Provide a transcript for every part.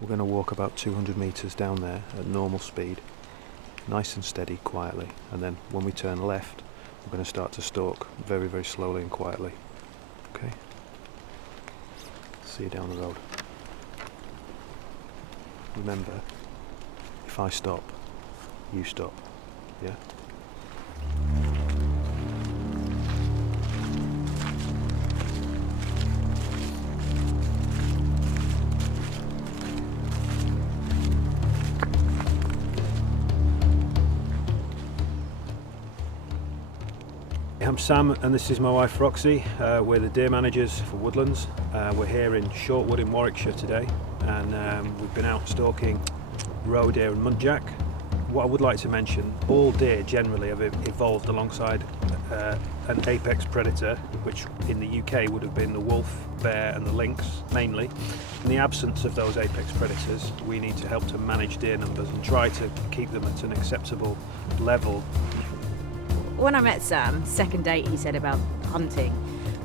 We're going to walk about 200 metres down there at normal speed, nice and steady, quietly, and then when we turn left, we're going to start to stalk very, very slowly and quietly. Okay? See you down the road. Remember, if I stop, you stop. Yeah? I'm Sam and this is my wife Roxy. We're the deer managers for Woodlands. We're here in Shortwood in Warwickshire today, and we've been out stalking roe deer and muntjac. What I would like to mention, all deer generally have evolved alongside an apex predator, which in the UK would have been the wolf, bear and the lynx mainly. In the absence of those apex predators, we need to help to manage deer numbers and try to keep them at an acceptable level. When I met Sam, second date, he said about hunting,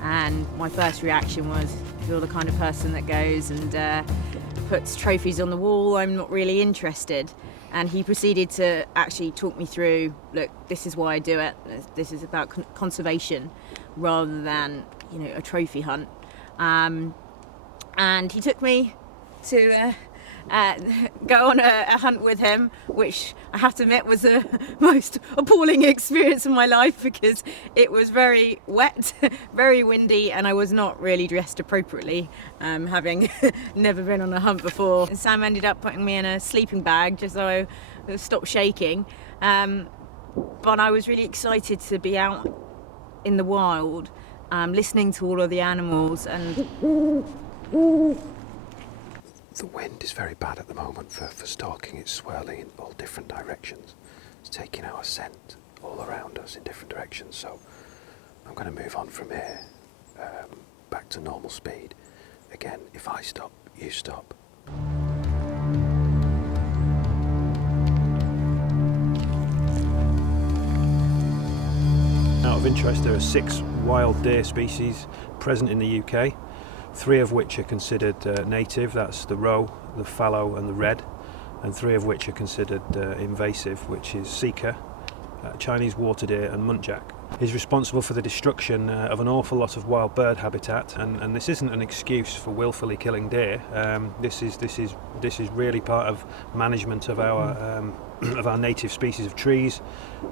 and my first reaction was, if you're the kind of person that goes and puts trophies on the wall, I'm not really interested. And he proceeded to actually talk me through, look, this is why I do it. This is about conservation rather than, you know, a trophy hunt. And he took me to go on a hunt with him, which I have to admit was the most appalling experience of my life, because it was very wet, very windy, and I was not really dressed appropriately, having never been on a hunt before. And Sam ended up putting me in a sleeping bag just so I would stop shaking, but I was really excited to be out in the wild, listening to all of the animals. And the wind is very bad at the moment for stalking. It's swirling in all different directions. It's taking our scent all around us in different directions. So I'm going to move on from here, back to normal speed. Again, if I stop, you stop. Out of interest, there are 6 wild deer species present in the UK. 3 of which are considered native, that's the roe, the fallow and the red, and 3 of which are considered invasive, which is sika, Chinese water deer and muntjac. Is responsible for the destruction of an awful lot of wild bird habitat, and this isn't an excuse for willfully killing deer. This is really part of management of our native species of trees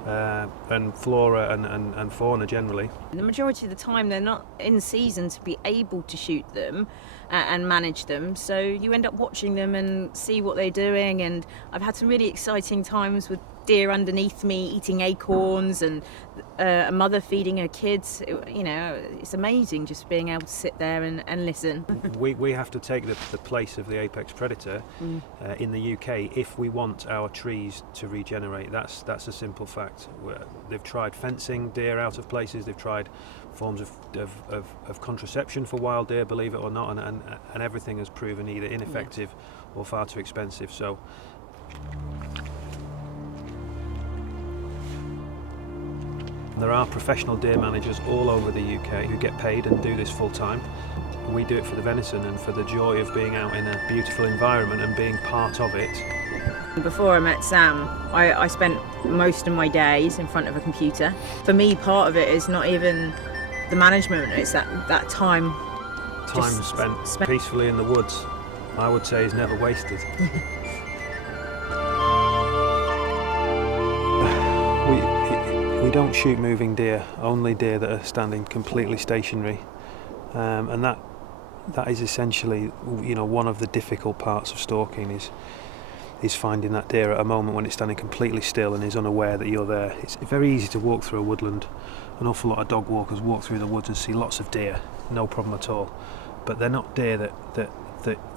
and flora and fauna generally. the majority of the time they're not in season to be able to shoot them and manage them, so you end up watching them and see what they're doing. And I've had some really exciting times with deer underneath me eating acorns, and a mother feeding her kids. You know, it's amazing just being able to sit there and listen. We have to take the place of the apex predator in the UK if we want our trees to regenerate. That's a simple fact. They've tried fencing deer out of places, they've tried forms of contraception for wild deer, believe it or not, and everything has proven either ineffective or far too expensive. So there are professional deer managers all over the UK who get paid and do this full time. We do it for the venison and for the joy of being out in a beautiful environment and being part of it. Before I met Sam, I spent most of my days in front of a computer. For me, part of it is not even the management, it's that time. Time spent peacefully in the woods, I would say, is never wasted. We don't shoot moving deer, only deer that are standing completely stationary, and that is essentially, you know, one of the difficult parts of stalking is finding that deer at a moment when it's standing completely still and is unaware that you're there. It's very easy to walk through a woodland. An awful lot of dog walkers walk through the woods and see lots of deer, no problem at all. But they're not deer that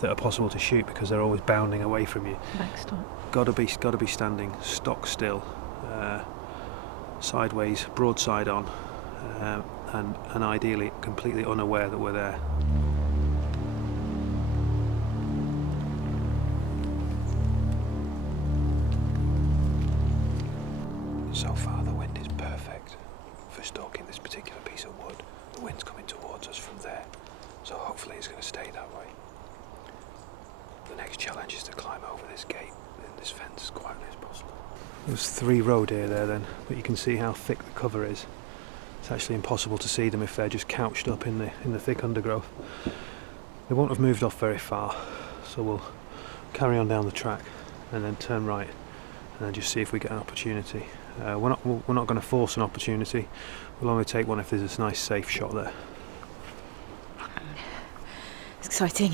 are possible to shoot because they're always bounding away from you. Backstop. Got to be standing stock still, sideways, broadside on, and ideally completely unaware that we're there. So far the wind is perfect for stalking this particular piece of wood. The wind's coming towards us from there, so hopefully it's going to stay that way. The next challenge is to climb over this gate in this fence as quietly as possible. There's 3 roe deer there then, but you can see how thick the cover is. It's actually impossible to see them if they're just couched up in the thick undergrowth. They won't have moved off very far, so we'll carry on down the track and then turn right and then just see if we get an opportunity. We're not going to force an opportunity. We'll only take one if there's a nice safe shot there. It's exciting.